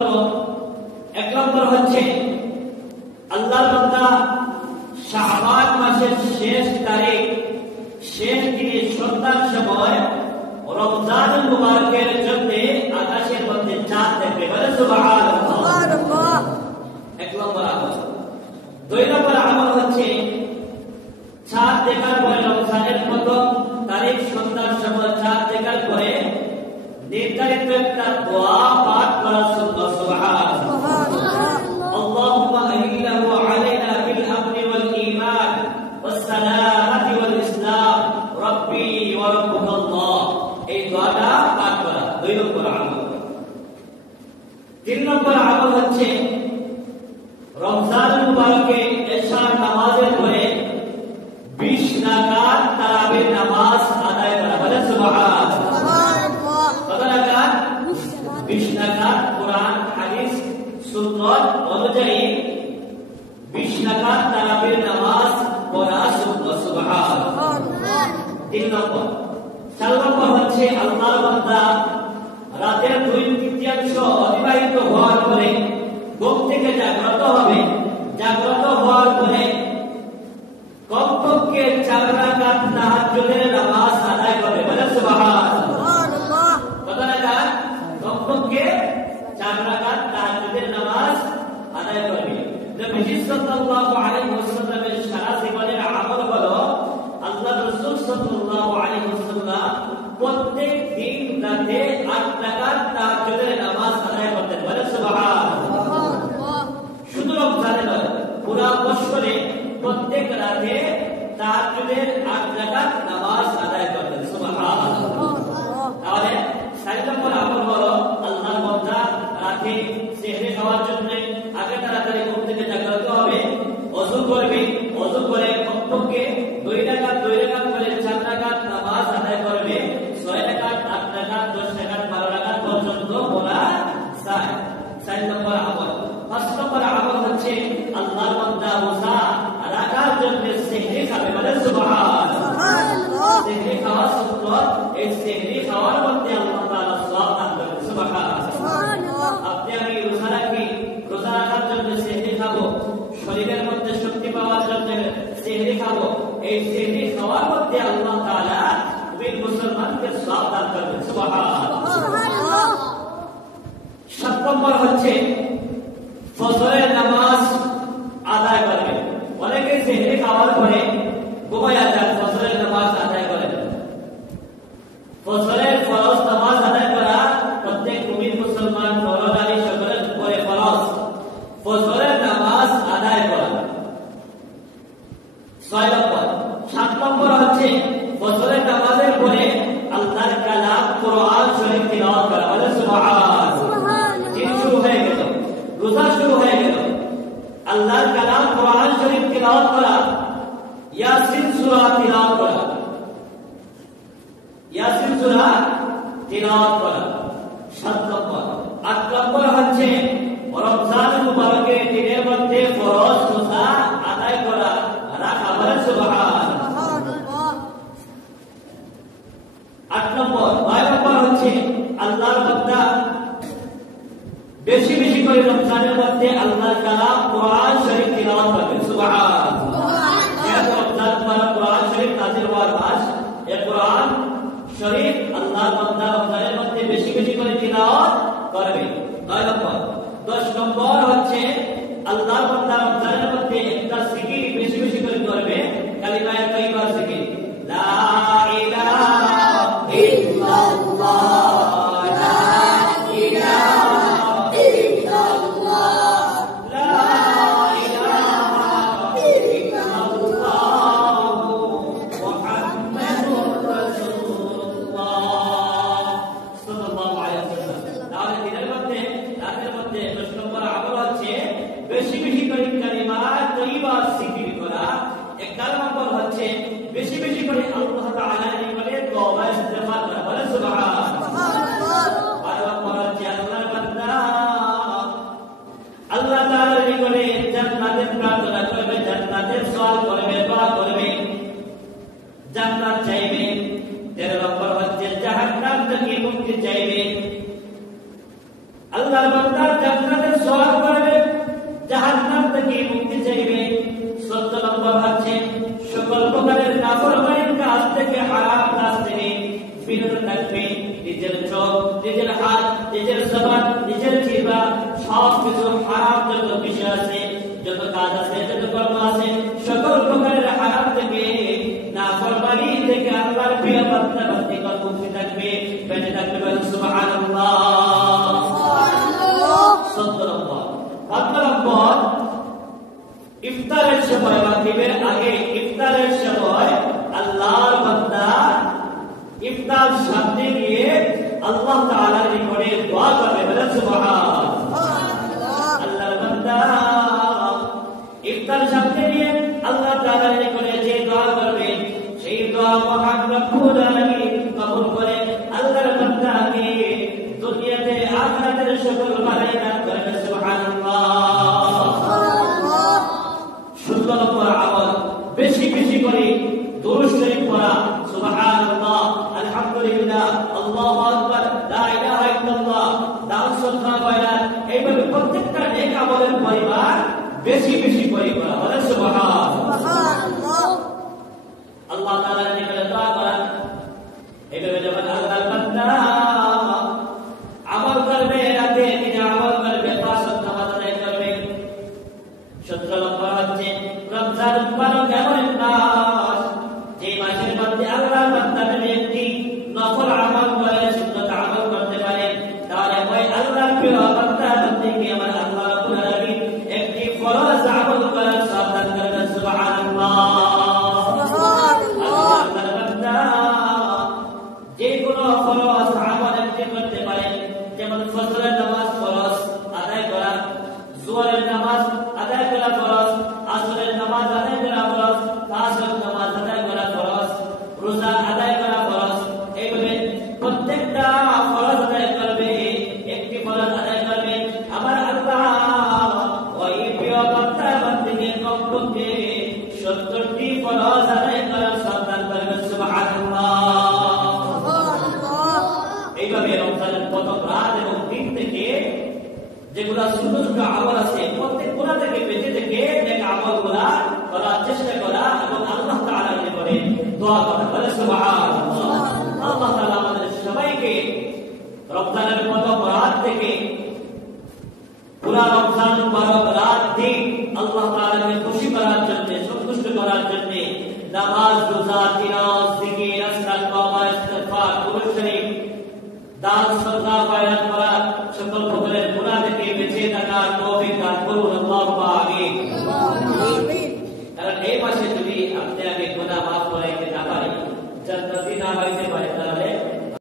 এক নম্বর হচ্ছে আল্লাহর বান্দা শাবান মাসের শেষ তারিখ শেষ দিনে সন্ধ্যার সময় রমজানুল মুবারকের জন্য আকাশের মধ্যে চাঁদ দেখবে। বলে সুবহানাল্লাহ। এক নম্বর আমল। দুই নম্বর আমল হচ্ছে চাঁদ দেখার পরে রমজানের প্রথম তারিখ সন্ধ্যার সময় চাঁদ দেখার পরে নির্ধারিত একটা দোয়া পাঠ করা সুন্নাত। সুবহানাল্লাহ। আল্লাহুম্মা আহিল্লাহু আলাইনা বিল আমনি ওয়াল ঈমান ওয়াস সালামাতি ওয়াল ইসলাম রাব্বি ওয়া রাব্বুকাল্লাহ। এই দোয়াটা পাঠ করা দুই নম্বর আমল। তিন নম্বর আমল হচ্ছে রমজানুল মুবারকে এশার নামাজের পরে 20 রাকাত তারাবির নামাজ আদায় করা। বলে সুবহানাল্লাহ। কত রাকাত? 20 রাকাত। কোরআন হাদিস সুন্নাত অনুযায়ী 20 রাকাত তারাবির নামাজ পড়া সুন্নাত। সুবহানাল্লাহ। তিন নম্বর। চার নম্বর হচ্ছে আল্লাহর বান্দা রাতের 2/3 অতিবাহিত হওয়ার পরে ঘুম থেকে জাগ্রত হবে। জাগ্রত হওয়ার পরে কমপক্ষে 4 রাকাত তাহাজ্জুদের নামাজ আদায় করবে। বলে সুবহানাল্লাহ। কত রাকাত? কমপক্ষে 4 রাকাত তাহাজ্জুদের নামাজ আদায় করবে। নবী সাল্লাল্লাহু আলাইহি ওয়াসাল্লামের সারা জীবনের আমল হলো আল্লাহ রাসূল সাল্লাল্লাহু আলাইহি ওয়াসাল্লাম প্রত্যেক দিন রাতে 8 রাকাত তাহাজ্জুদের নামাজ আদায় করতেন। বলে সুবহানাল্লাহ। শুধু রমজানে নয়, পুরা বছরে প্রত্যেক রাতে তাহাজ্জুদের 8 রাকাত নামাজ আদায় করতেন। সুবহানাল্লাহ। তাহলে 4 নম্বর আমল হলো আল্লাহর বান্দা রাতে সেহরি খাওয়ার জন্য আগে তাড়াতাড়ি ঘুম থেকে জাগ্রত হবে, ওযু করবে, ওযু করে কমপক্ষে 2 রাকাত করে 4 রাকাত নামাজ আদায় করবে। 6 রাকাত, 8 রাকাত, 10 রাকাত, 12 রাকাত পর্যন্ত পড়া যায়। 4 নম্বর আমল। 5 নম্বর আমল হচ্ছে আল্লাহর বান্দা রোজা রাখার জন্য সেহরি খাবে। বলে সুবহানাল্লাহ। সেহরি খাওয়া সুন্নাত। এই সেহরি খাওয়ার মধ্যে আল্লাহ তাআলা সওয়াব দান করেন। সুবহানাল্লাহ। আপনি আমি রোজা রাখি, রোজা রাখার জন্য সেহরি খাবো, শরীরের মধ্যে শক্তি পাওয়ার জন্য সেহরি খাবো। এই সেহরি খাওয়ার মধ্যে আল্লাহ তাআলা মুমিন মুসলমানকে সওয়াব দান করবেন। সুবহানাল্লাহ। 7 নম্বর হচ্ছে ফজরের নামাজ আদায় করবে। অনেকে সেহরি খাওয়ার পরে ঘুমায় যান, ফজরের নামাজ আদায় করেন। ফজরের ফরজ নামাজ আদায় করা প্রত্যেক মুমিন মুসলমান ফরজানি সকলের উপরে ফরজ। ফজরের নামাজ আদায় করা 6 নম্বর। 7 নম্বর হচ্ছে ফজরের নামাজের পরে আল্লাহর কালাম কোরআন শরীফ তিলাওয়াত করা। বলে সুবহানাল্লাহ। দিন শুরু হয়ে গেল, রোজা শুরু হয়ে গেল, আল্লাহর কালাম কোরআন শরীফ তিলাওয়াত করা, ইয়াসিন সূরা তিলাওয়াত করা, ইয়াসিন সূরা তিলাওয়াত করা 7 নম্বর। 8 নম্বর হচ্ছে রমজানুল মুবারকের দিনের মধ্যে ফরজ রোজা আদায় করা, রাখা। বলে সুবহানাল্লাহ। 8 নম্বর। 9 নম্বর হচ্ছে আল্লাহর বান্দা বেশি বেশি করে রমজানের মধ্যে আল্লাহর কালাম কোরআন শরীফ তিলাওয়াত করবে। সুবহানাল্লাহ। রমজান মুবারক কোরআন শরীফ নাযিল হওয়ার মাস। এই কোরআন শরীফ আল্লাহর বান্দা রমজানের মধ্যে বেশি বেশি করে তিলাওয়াত করবে। 9 নম্বর। 10 নম্বর হচ্ছে আল্লাহর বান্দা রমজানের মধ্যে একটা জিকির বেশি বেশি করে করবে, কালিমায়ে তাইয়্যিবা জিকির। লা ইলাহা ইল্লাল্লাহ, লা ইলাহা ইল্লাল্লাহ, লা ইলাহা ইল্লাল্লাহ, মুহাম্মাদুর রাসূলুল্লাহ সাল্লাল্লাহু আলাইহি ওয়াসাল্লাম। তাহলে দিনের মধ্যে রাতের মধ্যে 10 নম্বর আমল হচ্ছে বেশি বেশি করে কালিমা তাইয়্যিবা জিকির করা। 11 নম্বর হচ্ছে বেশি বেশি করে আল্লাহ তাআলার নিকটে তওবা ইস্তেগফার করা। বলে সুবহানাল্লাহ। 12 নম্বর হচ্ছে আল্লাহর বান্দা আল্লাহ তাআলার নিকটে জান্নাতের প্রার্থনা করবে, জান্নাতের সওয়াল করবে, দোয়া করবে, জান্নাত চাইবে। 13 নম্বর হচ্ছে জাহান্নাম থেকে মুক্তি চাইবে। আল্লাহর বান্দা নিজের জবান নিজের জিহ্বা সবকিছু হারাম যত বিষয় আছে যত কাজ আছে যত কর্ম আছে সকল প্রকারের হারাম থেকে নাফরমানি থেকে আল্লাহর প্রিয় বান্দা বান্দিগণ মুক্তি থাকবে বেঁচে থাকবে বলেন সুবহানাল্লাহ। 17 নম্বর 15 নম্বর ইফতারের সময় মাগরিবের আগে ইফতারের সময় আল্লাহর বান্দা ইফতার সামনে গিয়ে আল্লাহ তাআলার নিকটে দোয়া করবে বলেন সুবহানাল্লাহ। আল্লাহর বান্দা ইফতার সামনে গিয়ে আল্লাহ তাআলার নিকটে যে দোয়া করবে সেই দোয়া মহান রব্বুল আলামিন কবুল করে আল্লাহর বান্দাকে দুনিয়াতে আখিরাতের সকল ভালাই দান করেন সুবহানাল্লাহ। 16 নম্বর আমল বেশি বেশি করে দুরূদ শরীফ পড়া সুবহানাল্লাহ আলহামদুলিল্লাহ আল্লাহু আকবার লা ইলাহা ইল্লাল্লাহ দান সদকা বয়ান এইভাবে প্রত্যেকটা নেক আমলের পরিমাণ বেশি বেশি করে করা বলেন সুবহানাল্লাহ। আল্লাহ তাআলার নিকটে দোয়া করা এইভাবে যখন আল্লাহর বান্দা আমল করবে রাতে দিনে আমল করবে পাঁচ ওয়াক্ত নামাজ আদায় করবে। 17 নম্বর হচ্ছে রমজান মুবারক এমন মাস যে মাসের মধ্যে আল্লাহর বান্দা ব্যক্তি নফল আমল করে সুন্নাত আমল করতে পারে তাহলে ওই আল্লাহর প্রিয় বান্দা বান্দিকে আমার আল্লাহ রাব্বুল আলামিন একটি ফরজ আমল করার সাবধান করবেন সুবহানাল্লাহ। আল্লাহর বান্দা যে কোনো ফরজ আমল একটি করতে পারে যেমন ফজরের নামাজ ফরজ আদায় করা, জোহরের নামাজ আদায় করা ফরজ, আসরের নামাজ আদায় করা ফরজ, তাহাজ্জুদ নামাজ আদায় করা ফরজ, রোজা আদায় করা ফরজ। এইভাবে প্রত্যেকটা ফরজ আদায় করবে, একটি ফরজ আদায় করবে আমার আল্লাহ ওই প্রিয় বান্দা বান্দিকে কমপক্ষে 70টি ফরজ আদায় করার সাবধান করবেন সুবহানাল্লাহ। এইভাবে রমজানের প্রথম রাত এবং দিন থেকে যেগুলা ছোট ছোট আমল আছে প্রত্যেক গুণা থেকে বেঁচে থেকে নেক আমলগুলা করার চেষ্টা করা এবং আল্লাহ তাআলার নিকটে দোয়া করা বলে সুবহানাল্লাহ। আল্লাহ তাআলা আমাদের সবাইকে রমজানের প্রথম রাত থেকে পুরা রমজান মুবারক রাত দিন আল্লাহ তাআলাকে খুশি করার জন্য সন্তুষ্ট করার জন্য নামাজ রোজা তিলাওয়াত জিকির আজকার তওবা ইস্তিগফার দুরূদ শরীফ দান সদকা বয়ান করা সকল প্রকারের গুনাহ থেকে বেঁচে থাকার তৌফিক দান করুন আল্লাহুম্মা আমিন। কারণ এই মাসে যদি আপনি আগে গুনাহ মাফ করাইতে না পারেন জান্নাতি না হইতে পারে